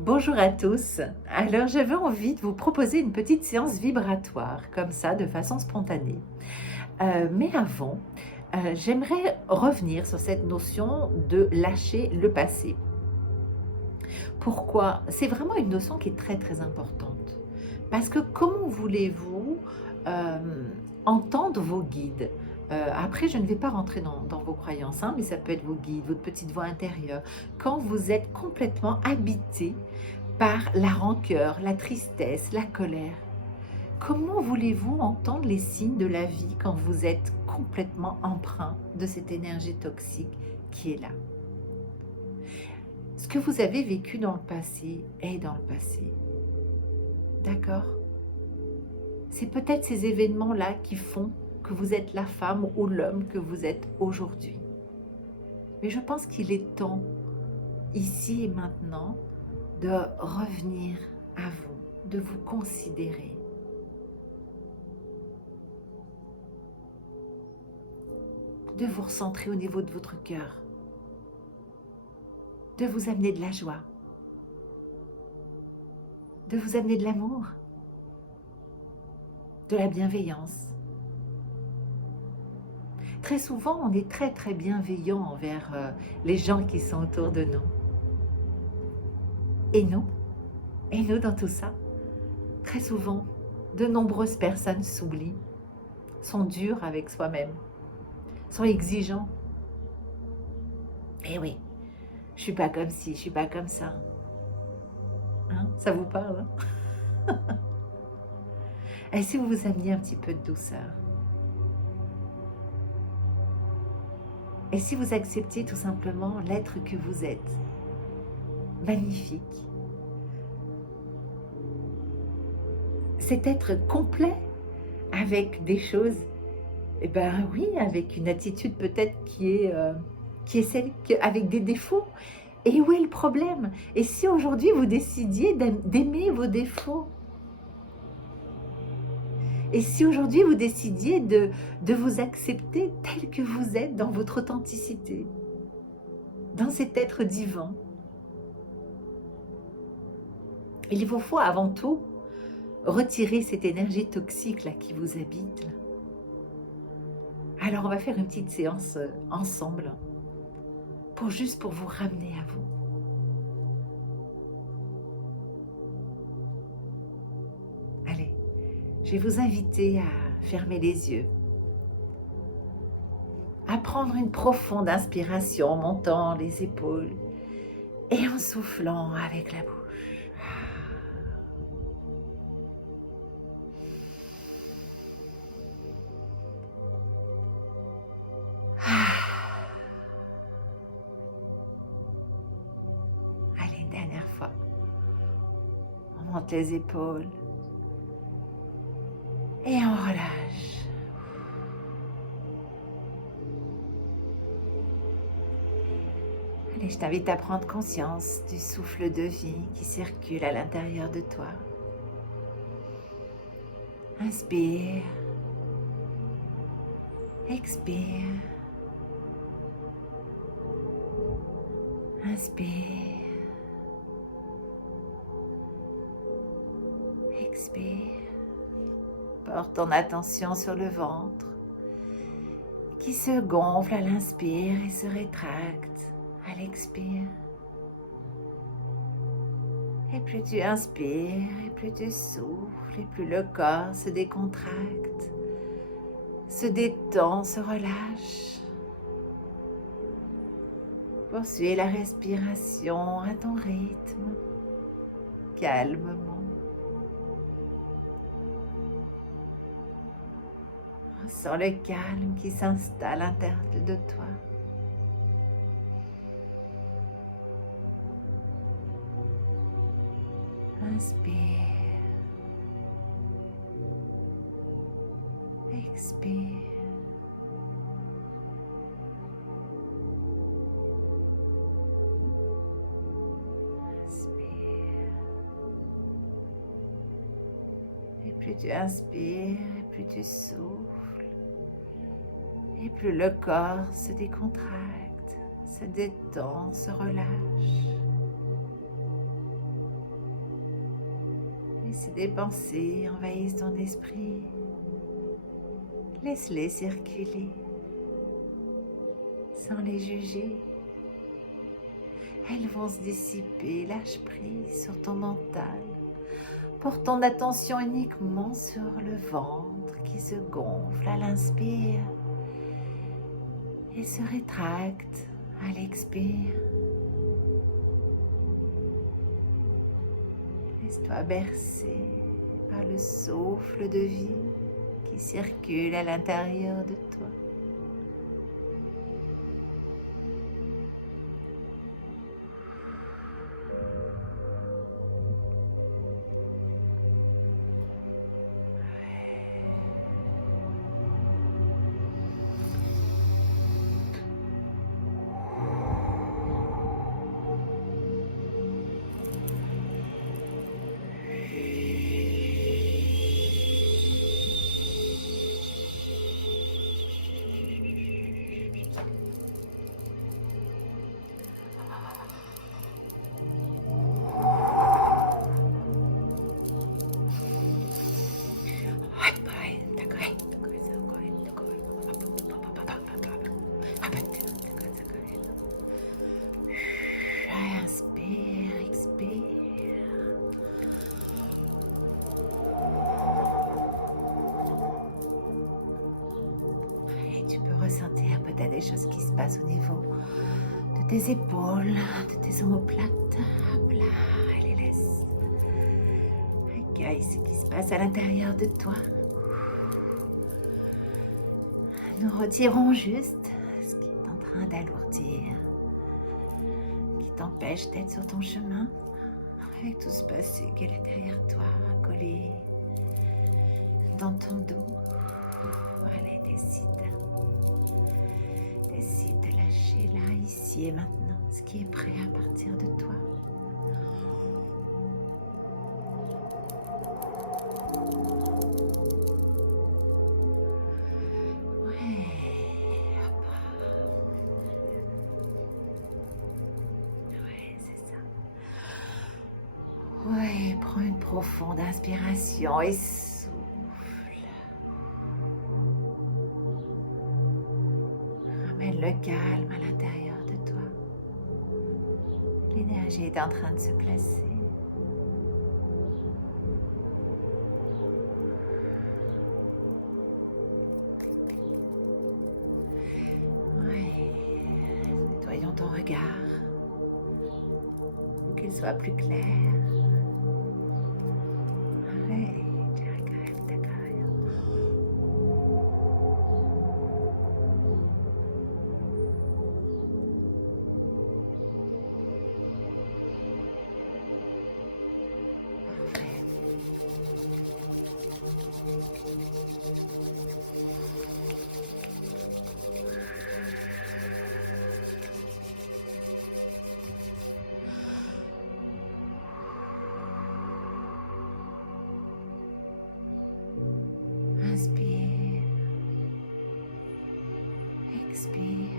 Bonjour à tous. Alors, j'avais envie de vous proposer une petite séance vibratoire, comme ça, de façon spontanée. Mais avant, j'aimerais revenir sur cette notion de lâcher le passé. Pourquoi? C'est vraiment une notion qui est très, très importante. Parce que comment voulez-vous, entendre vos guides? Après je ne vais pas rentrer dans vos croyances, hein, mais ça peut être vos guides, votre petite voix intérieure. Quand vous êtes complètement habité par la rancœur, la tristesse, la colère, comment voulez-vous entendre les signes de la vie quand vous êtes complètement empreint de cette énergie toxique qui est là? Ce que vous avez vécu dans le passé est dans le passé, d'accord? C'est peut-être ces événements-là qui font que vous êtes la femme ou l'homme que vous êtes aujourd'hui. Mais je pense qu'il est temps, ici et maintenant, de revenir à vous, de vous considérer, de vous recentrer au niveau de votre cœur, de vous amener de la joie, de vous amener de l'amour, de la bienveillance. Très souvent, on est très très bienveillant envers les gens qui sont autour de nous. Et nous? Et nous dans tout ça? Très souvent, de nombreuses personnes s'oublient, sont dures avec soi-même, sont exigeants. Eh oui, je suis pas comme ci, je suis pas comme ça. Hein, ça vous parle, hein? Et si vous vous ameniez un petit peu de douceur? Et si vous acceptiez tout simplement l'être que vous êtes, magnifique, cet être complet avec des choses, eh ben oui, avec une attitude peut-être qui est celle avec des défauts. Et où est le problème? Et si aujourd'hui vous décidiez d'aimer vos défauts? Et si aujourd'hui vous décidiez de vous accepter tel que vous êtes dans votre authenticité, dans cet être divin? Il vous faut avant tout retirer cette énergie toxique là qui vous habite là. Alors on va faire une petite séance ensemble pour vous ramener à vous. Allez, je vais vous inviter à fermer les yeux, à prendre une profonde inspiration en montant les épaules et en soufflant avec la bouche. Ah. Allez, une dernière fois. On monte les épaules et on relâche. Allez, je t'invite à prendre conscience du souffle de vie qui circule à l'intérieur de toi. Inspire, expire, inspire, expire. Porte ton attention sur le ventre qui se gonfle à l'inspire et se rétracte à l'expire. Et plus tu inspires, et plus tu souffles, et plus le corps se décontracte, se détend, se relâche. Poursuis la respiration à ton rythme, calmement. Ressens le calme qui s'installe à l'intérieur de toi. Inspire, expire. Inspire. Et plus tu inspires, et plus tu souffles, et plus le corps se décontracte, se détend, se relâche. Et si des pensées envahissent ton esprit, laisse-les circuler sans les juger. Elles vont se dissiper, lâche prise sur ton mental. Porte ton attention uniquement sur le ventre qui se gonfle à l'inspire et se rétracte à l'expire. Laisse-toi bercer par le souffle de vie qui circule à l'intérieur de toi. Inspire, expire. Et tu peux ressentir peut-être des choses qui se passent au niveau de tes épaules, de tes omoplates. Hop là, et les laisse. Accueille ce qui se passe à l'intérieur de toi. Nous retirons juste ce qui est en train d'alourdir, qui t'empêche d'être sur ton chemin, avec tout ce passé qui est là derrière toi, collé dans ton dos. Allez, décide de lâcher là, ici et maintenant, ce qui est prêt à partir de toi. Ouais, prends une profonde inspiration et souffle. Ramène le calme à l'intérieur de toi. L'énergie est en train de se placer. Ouais, nettoyons ton regard pour qu'il soit plus clair. Inspire, expire.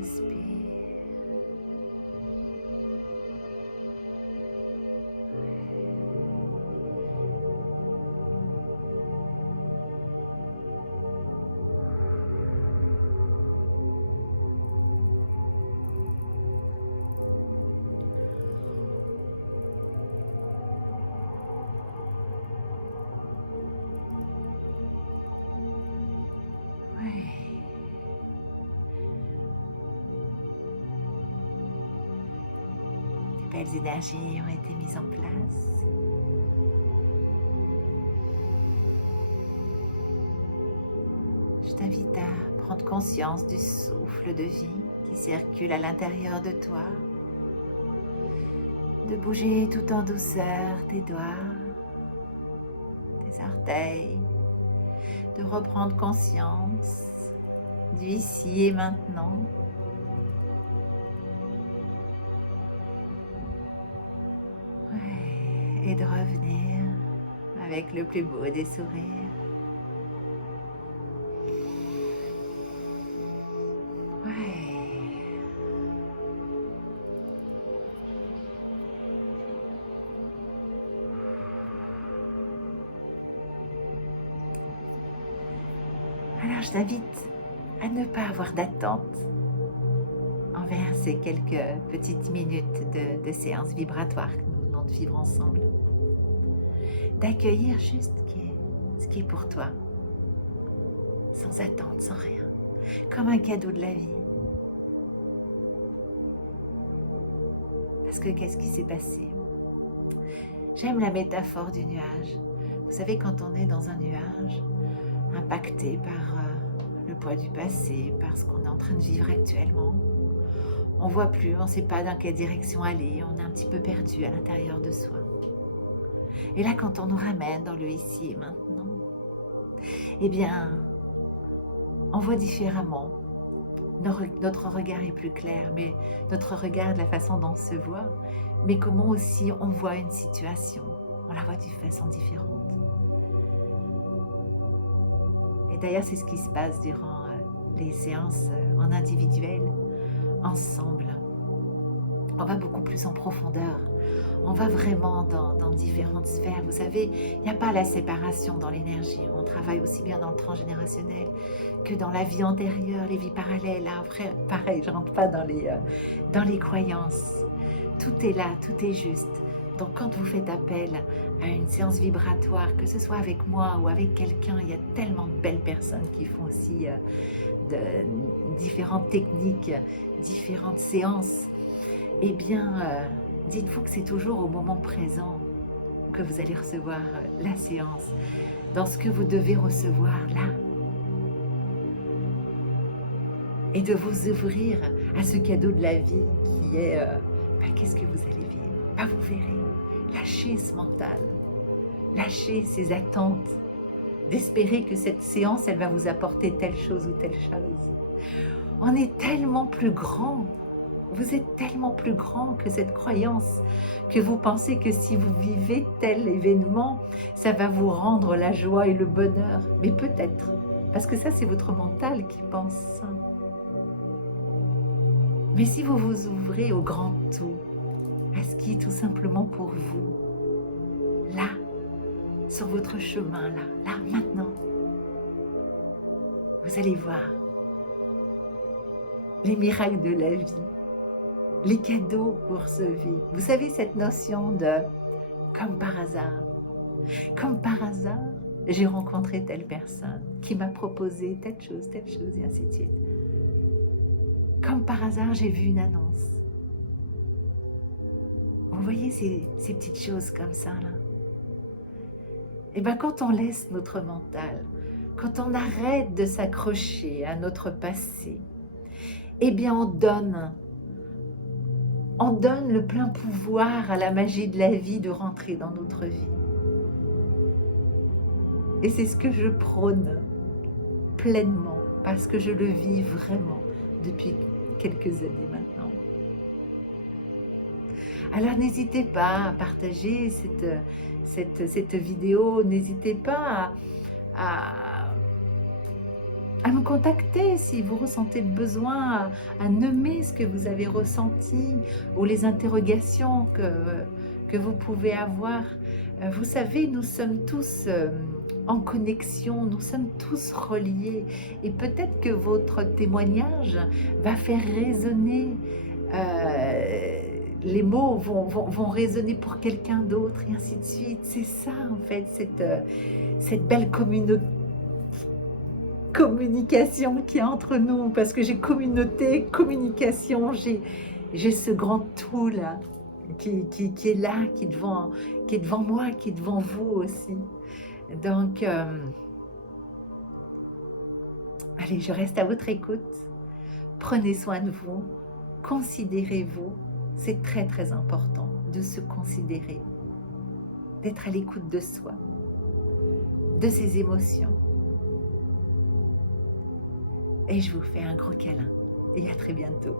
Inspire. Des belles énergies ont été mises en place. Je t'invite à prendre conscience du souffle de vie qui circule à l'intérieur de toi, de bouger tout en douceur tes doigts, tes orteils, de reprendre conscience du ici et maintenant. Ouais, et de revenir avec le plus beau des sourires. Ouais. Alors je t'invite à ne pas avoir d'attente envers ces quelques petites minutes de séance vibratoire que nous venons de vivre ensemble. D'accueillir juste ce qui est pour toi, sans attente, sans rien, comme un cadeau de la vie. Parce que qu'est-ce qui s'est passé? J'aime la métaphore du nuage. Vous savez, quand on est dans un nuage, impacté par le poids du passé, par ce qu'on est en train de vivre actuellement, on ne voit plus, on ne sait pas dans quelle direction aller, on est un petit peu perdu à l'intérieur de soi. Et là, quand on nous ramène dans le ici et maintenant, eh bien, on voit différemment. Notre regard est plus clair, mais notre regard de la façon dont on se voit, mais comment aussi on voit une situation, on la voit d'une façon différente. Et d'ailleurs, c'est ce qui se passe durant les séances en individuel, ensemble. On va beaucoup plus en profondeur. On va vraiment dans différentes sphères. Vous savez, il n'y a pas la séparation dans l'énergie. On travaille aussi bien dans le transgénérationnel que dans la vie antérieure, les vies parallèles. Après, pareil, je ne rentre pas dans les croyances. Tout est là, tout est juste. Donc quand vous faites appel à une séance vibratoire, que ce soit avec moi ou avec quelqu'un, il y a tellement de belles personnes qui font aussi de différentes techniques, différentes séances. Eh bien, dites-vous que c'est toujours au moment présent que vous allez recevoir la séance, dans ce que vous devez recevoir là. Et de vous ouvrir à ce cadeau de la vie qui est, qu'est-ce que vous allez vivre? Vous verrez, lâchez ce mental, lâchez ces attentes, d'espérer que cette séance, elle va vous apporter telle chose ou telle chose. On est tellement plus grand. Vous êtes tellement plus grand que cette croyance, que vous pensez que si vous vivez tel événement, ça va vous rendre la joie et le bonheur. Mais peut-être, parce que ça c'est votre mental qui pense ça. Mais si vous vous ouvrez au grand tout, à ce qui est tout simplement pour vous, là, sur votre chemin, là, maintenant, vous allez voir les miracles de la vie, les cadeaux que vous recevez. Vous savez, cette notion de comme par hasard. Comme par hasard, j'ai rencontré telle personne qui m'a proposé telle chose, et ainsi de suite. Comme par hasard, j'ai vu une annonce. Vous voyez ces petites choses comme ça, là? Et bien, quand on laisse notre mental, quand on arrête de s'accrocher à notre passé, eh bien, on donne le plein pouvoir à la magie de la vie de rentrer dans notre vie. Et c'est ce que je prône pleinement, parce que je le vis vraiment depuis quelques années maintenant. Alors n'hésitez pas à partager cette vidéo, n'hésitez pas à me contacter si vous ressentez le besoin, à nommer ce que vous avez ressenti ou les interrogations que vous pouvez avoir. Vous savez, nous sommes tous en connexion, nous sommes tous reliés et peut-être que votre témoignage va faire résonner, les mots vont résonner pour quelqu'un d'autre et ainsi de suite. C'est ça en fait, cette belle communication qui est entre nous, parce que j'ai communauté, communication, j'ai ce grand tout là qui est là, qui est devant moi, qui est devant vous aussi. Donc allez, je reste à votre écoute. Prenez soin de vous, considérez-vous. C'est très très important de se considérer, d'être à l'écoute de soi, de ses émotions. Et je vous fais un gros câlin et à très bientôt.